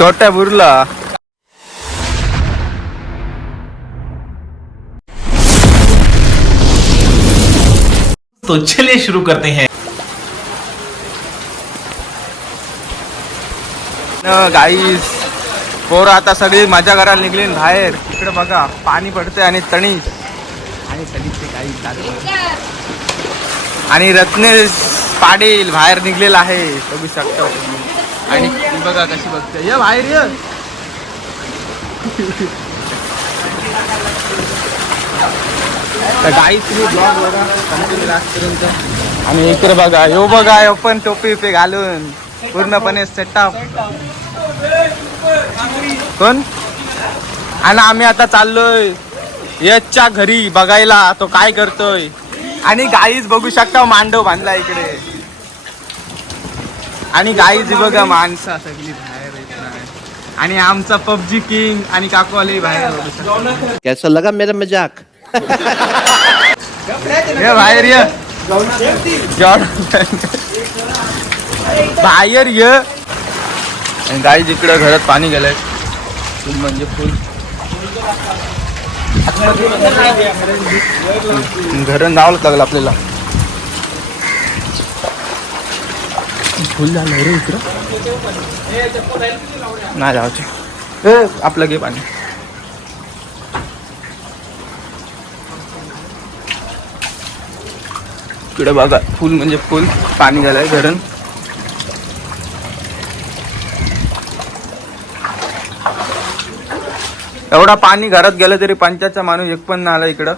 छोट्या बुरला तो चलिए शुरू करते हैं। गाईस पोरं आता सगळी मजा करायला निघली बाहेर. इकडे बघा पाणी पडते आणि तणी आणि तणीचे गाई आणि रत्नेश पाटील बाहेर निघलेला आहे बघू शकता तुम्ही. आणि ती बघा कशी बघते ये बाहेर ये. तर गाई तुम्ही ब्लॉग बघा कंटिन्यू लास्टपर्यंत. आणि इकडे बघा यो बघा यो पण टोपी पे घालून पूर्णपणे सेटअप कोण. आणि आम्ही आता चाललोय यशच्या घरी बघायला तो काय करतोय. आणि गाईच बघू शकता मांडव बांधला इकडे. आणि गाईच बघा माणसं सगळी बाहेर येत नाही. आणि आमचा पबजी किंग आणि काकू आले बाहेर बघू शकता. कैसा लगा मेरा मजाक? ये बाहेर ये बाहेर ये. गाई जिकडे घरात पाणी गेलंय फुल म्हणजे फुल. घरून जावंच लागलं आपल्याला. फुल झालं रे इकडं नाही जायचे. आपलं घे पाणी. इकडे बघा फुल म्हणजे फुल पाणी गेलंय घरून. एवढा पाणी घरात गेलं तरी पंचायतचा माणूस एक पण नाही आला इकडं.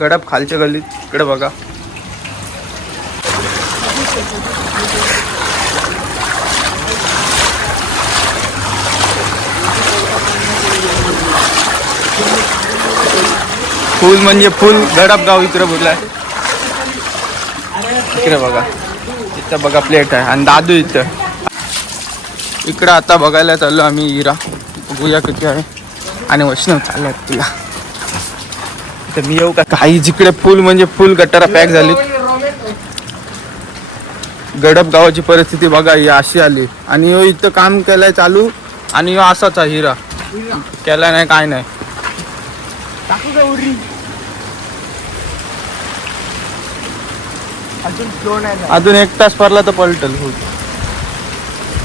गडप खालच्या गल्लीत इकडे बघा. फुल म्हणजे फुल गडप गाव इकडे बोललाय. इकडे बघा इथं बघा प्लेट आहे आणि दादू इथं. इकडं आता बघायला चाललो आम्ही हिरा. बघूया किती आहे. आणि वैष्णव चाललाय तुला तर मी येऊ का. काही जिकडे फुल म्हणजे फुल गटारा पॅक झाली. गडप गावाची परिस्थिती बघा ही अशी आली. आणि यो इथं काम केलंय चालू आणि यो असाच आहे हिरा केलाय नाही काय नाही. अजून 1 तास पडला तर पलटल फुल.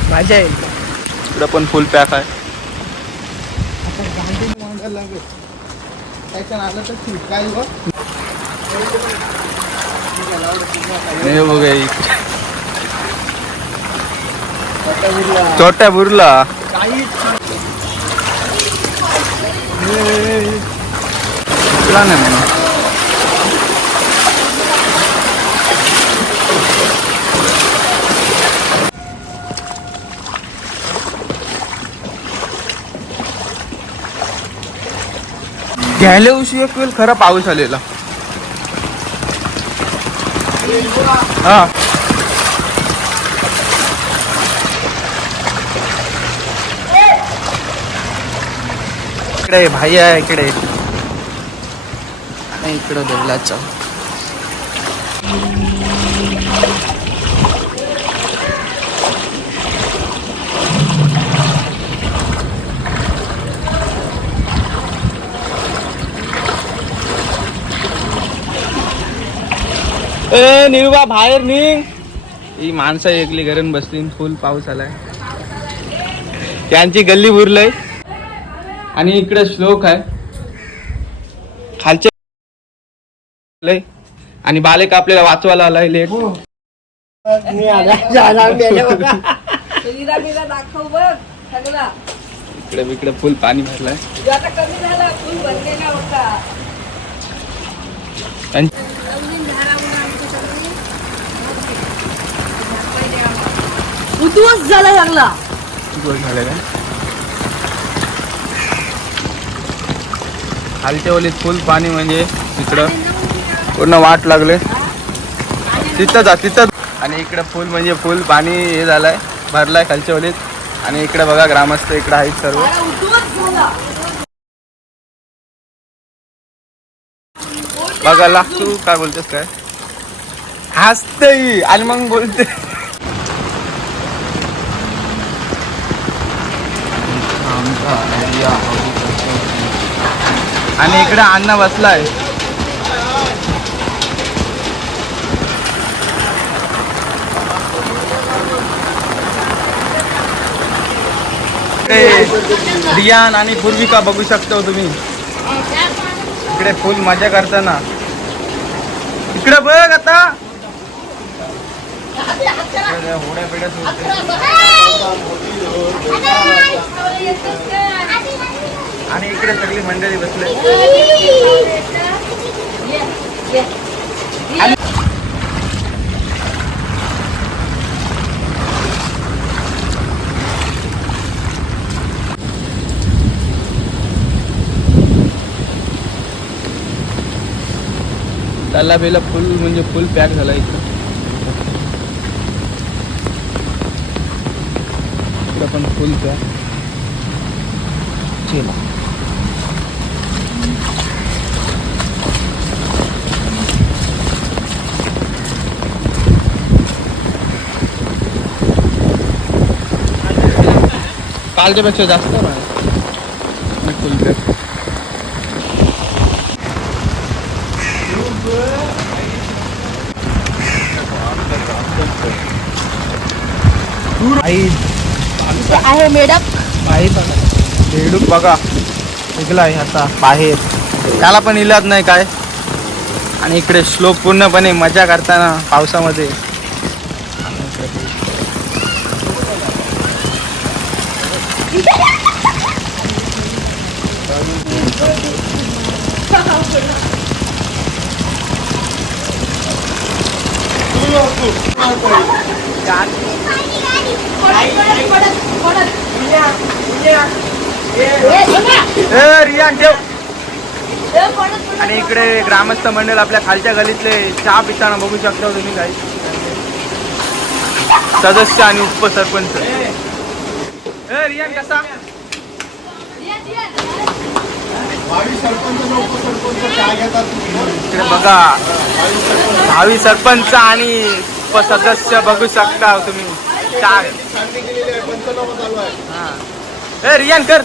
माझ्या इकडं पण फुल पॅक आहे. छोट्या बुरला नाही म्हणा. गेल्या वर्षी एक वेळ खरा पाऊस आलेला. हा इकडे भाई आहे इकडे. इकडं देवलाचा निघा बाहेर निघ. ही माणसं एकली घरून बसली. फुल पाऊस आलाय. त्यांची गल्ली बुरलय. आणि इकडे श्लोक आहे खालचे आणि बालेक आपल्याला वाचवायला आलाय लेट. इकडे इकडे फुल पाणी भरलाय. झाला लागला खालच्या ओलीत फुल पाणी म्हणजे इकडं पूर्ण वाट लागले. तिथं जा तिथं. आणि इकडे फुल म्हणजे फुल पाणी हे झालंय भरलाय खालच्या ओलीत. आणि इकडे बघा ग्रामस्थ इकडे आहेत सर्व. बघा लागतो काय बोलतेस काय हसते आणि मग बोलते. आणि इकडे अण्णा बसलाय. रियान आणि पूर्विका बघू शकता तुम्ही इकडे फुल मजा करताना. इकडे बघ आता होड्या पेड्या आणि इकडे सगळी मंडळी बसले. त्याला पहिला फुल म्हणजे फुल पॅक झाला इथं. इकडं पण फुल पॅक. चला कालच्यापेक्षा जास्त फुल पॅक. आहे मॅडम. आई बघा बेडूक बघा निघलाय आता बाहेर. त्याला पण इलाज नाही काय. आणि इकडे श्लोक पूर्णपणे मजा करताना पावसामध्ये. रियान ठेव. आणि इकडे ग्रामस्थ मंडळ आपल्या खालच्या गलीतले चहा पिताना बघू शकता तुम्ही. काही सदस्य आणि उपसरपंच. रियान कसा इकडे बघा भावी सरपंच आणि उपसदस्य बघू शकता तुम्ही. चहा रियान कर.